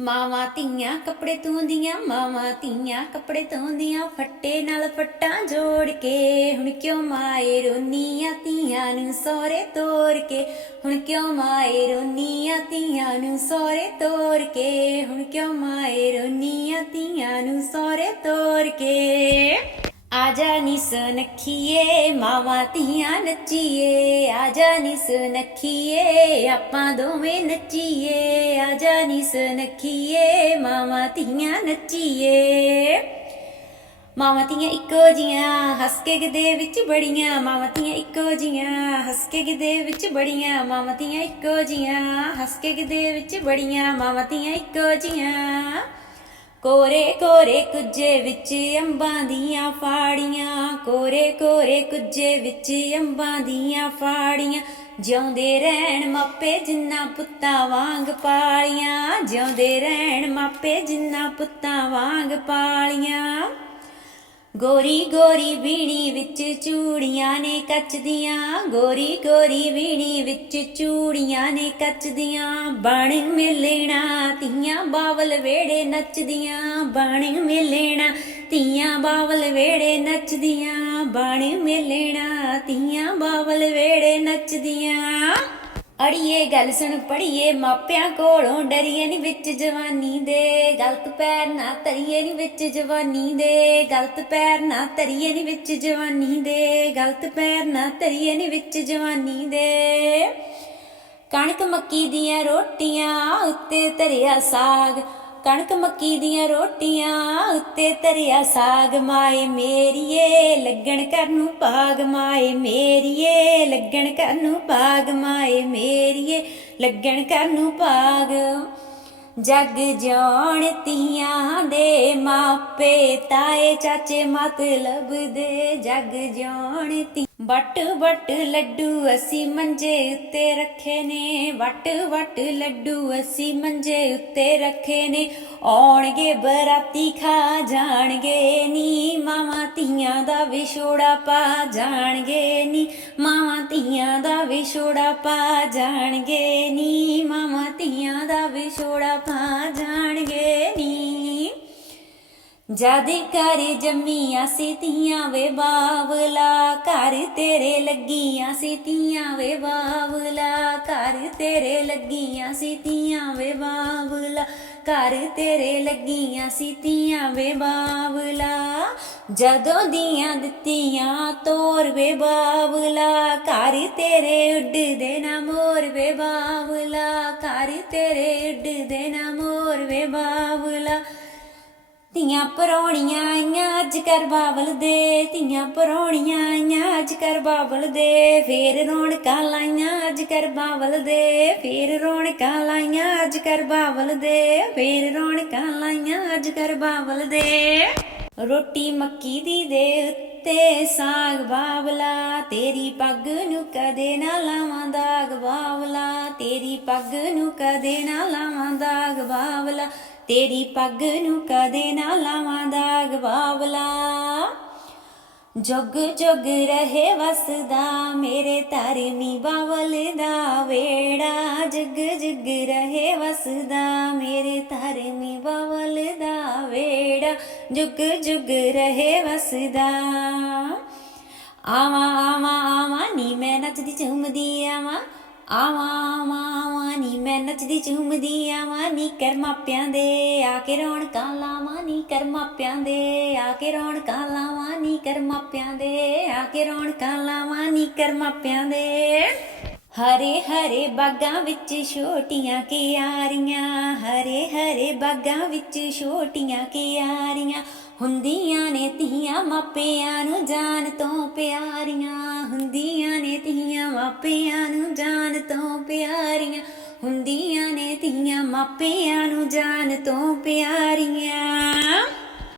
ਮਾਵਾਂ ਧੀਆਂ ਕੱਪੜੇ ਧੋਂਦੀਆਂ, ਮਾਵਾਂ ਧੀਆਂ ਕੱਪੜੇ ਧੋਂਦੀਆਂ, ਫੱਟੇ ਨਾਲ ਫੱਟਾਂ ਜੋੜ ਕੇ। ਹੁਣ ਕਿਉਂ ਮਾਏ ਰੋਨੀਆਂ ਧੀਆਂ ਨੂੰ ਸੋਰੇ ਤੋਰ ਕੇ? ਹੁਣ ਕਿਉਂ ਮਾਏ ਰੋਨੀਆਂ ਧੀਆਂ ਨੂੰ ਸੋਰੇ ਤੋਰ ਕੇ? ਹੁਣ ਕਿਉਂ ਮਾਏ ਰੋਨੀਆਂ ਧੀਆਂ ਨੂੰ ਸੋਰੇ ਤੋਰ ਕੇ? ਆਜਾ ਨਿਸ ਨਖੀਏ ਮਾਵਾਂ ਧੀਆਂ ਨੱਚੀਏ ਆਜਾ ਨਿਸ ਨਖੀਏ ਆਪਾਂ ਦੋਵੇਂ ਨੱਚੀਏ ਆਜਾ ਨਿਸ ਨਖੀਏ ਮਾਵਾਂ ਧੀਆਂ ਨੱਚੀਏ ਮਾਵਾਂ ਧੀਆਂ ਇੱਕੋ ਜੀਆਂ ਹੱਸ ਕੇ ਗਿੱਦੇ ਵਿੱਚ ਬੜੀਆਂ ਮਾਵਾਂ ਧੀਆਂ ਇੱਕੋ ਜੀਆਂ ਹੱਸ ਕੇ ਗਿੱਦੇ ਵਿੱਚ ਬੜੀਆਂ ਮਾਵਾਂ ਧੀਆਂ ਇੱਕੋ ਜੀਆਂ ਹੱਸ ਕੇ ਗਿੱਦੇ ਵਿੱਚ ਬੜੀਆਂ ਮਾਵਾਂ ਧੀਆਂ ਇੱਕੋ ਜੀਆਂ ਕੋਰੇ ਕੋਰੇ ਕੁੱਜੇ ਵਿੱਚ ਅੰਬਾਂ ਦੀਆਂ ਫਾੜੀਆਂ, ਕੋਰੇ ਕੋਰੇ ਕੁੱਜੇ ਵਿੱਚ ਅੰਬਾਂ ਦੀਆਂ ਫਾੜੀਆਂ। ਜਿਉਂਦੇ ਰਹਿਣ ਮਾਪੇ ਜਿੰਨਾ ਪੁੱਤਾਂ ਵਾਂਗ ਪਾਲੀਆਂ, ਜਿਉਂਦੇ ਰਹਿਣ ਮਾਪੇ ਜਿੰਨਾ ਪੁੱਤਾਂ ਵਾਂਗ ਪਾਲੀਆਂ। ਗੋਰੀ ਗੋਰੀ ਵੀਣੀ ਵਿੱਚ ਚੂੜੀਆਂ ਨੇ ਕੱਚ ਦੀਆਂ। ਗੋਰੀ ਗੋਰੀ ਵੀਣੀ ਵਿੱਚ ਚੂੜੀਆਂ ਨੇ ਕੱਚ ਦੀਆਂ। ਬਣ ਮਿਲਣਾ, ਤੀਆਂ ਬਾਵਲ ਵੇੜੇ ਨੱਚਦੀਆਂ। ਬਣ ਮਿਲਣਾ, ਤੀਆਂ ਬਾਵਲ ਵੇੜੇ ਨੱਚਦੀਆਂ। ਬਣ ਮਿਲਣਾ, ਤੀਆਂ ਬਾਵਲ ਵੇੜੇ ਨੱਚਦੀਆਂ। ਅੜੀਏ ਗੱਲ ਸੁਣ ਪੜੀਏ, ਮਾਪਿਆਂ ਕੋਲੋਂ ਡਰੀਏ ਨੀ ਵਿੱਚ ਜਵਾਨੀ ਦੇ, ਗਲਤ ਪੈਰ ਨਾ ਧਰੀਏ ਨੀ ਵਿੱਚ ਜਵਾਨੀ ਦੇ, ਗਲਤ ਪੈਰ ਨਾ ਧਰੀਏ ਨੀ ਵਿੱਚ ਜਵਾਨੀ ਦੇ, ਗਲਤ ਪੈਰ ਨਾ ਧਰੀਏ ਨੀ ਵਿੱਚ ਜਵਾਨੀ ਦੇ। ਕਣਕ ਮੱਕੀ ਦੀਆਂ ਰੋਟੀਆਂ ਉੱਤੇ ਧਰਿਆ ਸਾਗ ਕਣਕ ਮੱਕੀ ਦੀਆਂ ਰੋਟੀਆਂ ਉੱਤੇ ਧਰਿਆ ਸਾਗ ਮਾਏ ਮੇਰੀਏ, ਲੱਗਣ ਕਰਨ ਨੂੰ ਭਾਗ ਮਾਏ ਮੇਰੀਏ, ਲੱਗਣ ਕਰਨ ਨੂੰ ਭਾਗ ਮਾਏ ਮੇਰੀਏ, ਲੱਗਣ ਕਰਨ ਨੂੰ ਭਾਗ। ਜਗ ਜਾਣ ਤੀਆਂ ਦੇ ਮਾਪੇ, ਤਾਏ ਚਾਚੇ ਮਤਲਬ ਦੇ ਜਗ ਜਾਣ ਤੀ ਵੱਟ ਵੱਟ ਲੱਡੂ ਅਸੀਂ ਮੰਜੇ ਉੱਤੇ ਰੱਖੇ ਨੇ, ਵੱਟ ਵੱਟ ਲੱਡੂ ਅਸੀਂ ਮੰਜੇ ਉੱਤੇ ਰੱਖੇ ਨੇ। ਆਉਣਗੇ ਬਰਾਤੀ ਖਾ ਜਾਣਗੇ ਨੀ, ਮਾਵਾਂ ਧੀਆਂ ਦਾ ਵਿਛੋੜਾ ਪਾ ਜਾਣਗੇ ਨੀ, ਮਾਵਾਂ ਧੀਆਂ ਦਾ ਵਿਛੋੜਾ ਪਾ ਜਾਣਗੇ ਨੀ, ਮਾਵਾਂ ਧੀਆਂ ਦਾ ਵਿਛੋੜਾ ਪਾ ਜਾਣਗੇ ਨੀ। ਜਦ ਘਰ ਜੰਮੀਆਂ ਸੀ ਧੀਆਂ ਵੇ ਬਾਵਲਾ, ਘਰ ਤੇਰੇ ਲੱਗੀਆਂ ਸੀ ਧੀਆਂ ਵੇ ਬਾਵਲਾ, ਘਰ ਤੇਰੇ ਲੱਗੀਆਂ ਸੀ ਧੀਆਂ ਵੇ ਬਾਵਲਾ, ਘਰ ਤੇਰੇ ਲੱਗੀਆਂ ਸੀ ਧੀਆਂ ਵੇ ਬਾਵਲਾ। ਜਦੋਂ ਦੀਆਂ ਦਿੱਤੀਆਂ ਤੋਰ ਵੇ ਬਾਵਲਾ, ਘਰ ਤੇਰੇ ਉੱਡਦੇ ਨਾ ਮੋਰ ਵੇ ਬਾਵਲਾ, ਘਰ ਤੇਰੇ ਉੱਡਦੇ ਨਾ ਮੋਰ ਵੇ ਬਾਵਲਾ। ਧੀਆਂ ਪਰੋਣੀਆਂ ਆਈਆਂ ਅੱਜ ਕਰ ਬਾਬਲ ਦੇ, ਧੀਆਂ ਪਰੋਣੀਆਂ ਆਈਆਂ ਅੱਜ ਕਰ ਬਾਬਲ ਦੇ, ਫੇਰ ਰੌਣਕਾਂ ਲਾਈਆਂ ਅੱਜ ਕਰ ਬਾਬਲ ਦੇ, ਫੇਰ ਰੌਣਕਾਂ ਲਾਈਆਂ ਅੱਜ ਕਰ ਬਾਬਲ ਦੇ, ਫੇਰ ਰੌਣਕਾਂ ਲਾਈਆਂ ਅੱਜ ਕਰ ਬਾਬਲ ਦੇ। ਰੋਟੀ ਮੱਕੀ ਦੀ ਦੇ ਉੱਤੇ ਸਾਗ ਬਾਬਲਾ ਤੇਰੀ ਪੱਗ ਨੂੰ ਕਦੇ ਨਾ ਲਾਵਾਂ ਦਾਗ ਬਾਬਲਾ ਤੇਰੀ ਪੱਗ ਨੂੰ ਕਦੇ ਨਾ ਲਾਵਾਂ ਦਾਗ ਬਾਬਲਾ ਤੇਰੀ ਪੱਗ ਨੂੰ ਕਦੇ ਨਾ ਲਾਵਾਂ ਦਾਗ ਬਾਬਲਾ ਜੁਗ ਜੁਗ ਰਹੇ ਵਸਦਾ ਮੇਰੇ ਧਰਮੀ ਬਾਵਲ ਦਾ ਵੇੜਾ। ਜਗ ਜਗ ਰਹੇ ਵਸਦਾ ਮੇਰੇ ਧਰਮੀ ਬਾਵਲ ਦਾ ਵੇੜਾ। ਜੁਗ ਜੁਗ ਰਹੇ ਵਸਦਾ। ਆਵਾਂ ਆਵਾਂ ਆਵਾਂ ਨੀ ਮੈਂ ਨੱਚਦੀ ਝੂਮਦੀ ਆਵਾਂ ਆਵਾਂ। ਆਵਾਂ ਆਵਾਂ ਨੀ, ਮੈਂ ਨੱਚਦੀ ਝੂਮਦੀ ਆਵਾਂ ਨੀ, ਕਰ ਮਾਪਿਆਂ ਦੇ, ਆ ਕੇ ਰੌਣਕਾਂ ਲਾਵਾਂ ਨੀ, ਕਰ ਮਾਪਿਆਂ ਦੇ, ਆ ਕੇ ਰੌਣਕਾਂ ਲਾਵਾਂ ਨੀ, ਕਰ ਮਾਪਿਆਂ ਦੇ, ਆ ਕੇ ਰੌਣਕਾਂ ਲਾਵਾਂ ਨੀ, ਕਰ ਮਾਪਿਆਂ ਦੇ। ਹਰੇ ਹਰੇ ਬਾਗਾਂ ਵਿੱਚ ਛੋਟੀਆਂ ਕਿਆਰੀਆਂ ਹਰੇ ਹਰੇ ਬਾਗਾਂ ਵਿੱਚ ਛੋਟੀਆਂ ਕਿਆਰੀਆਂ ਹੁੰਦੀਆਂ ਨੇ ਧੀਆਂ ਮਾਪਿਆਂ ਨੂੰ ਜਾਨ ਤੋਂ ਪਿਆਰੀਆਂ, ਹੁੰਦੀਆਂ ਨੇ ਧੀਆਂ ਮਾਪਿਆਂ ਨੂੰ ਜਾਨ ਤੋਂ ਪਿਆਰੀਆਂ, ਹੁੰਦੀਆਂ ਨੇ ਧੀਆਂ ਮਾਪਿਆਂ ਨੂੰ ਜਾਨ ਤੋਂ ਪਿਆਰੀਆਂ।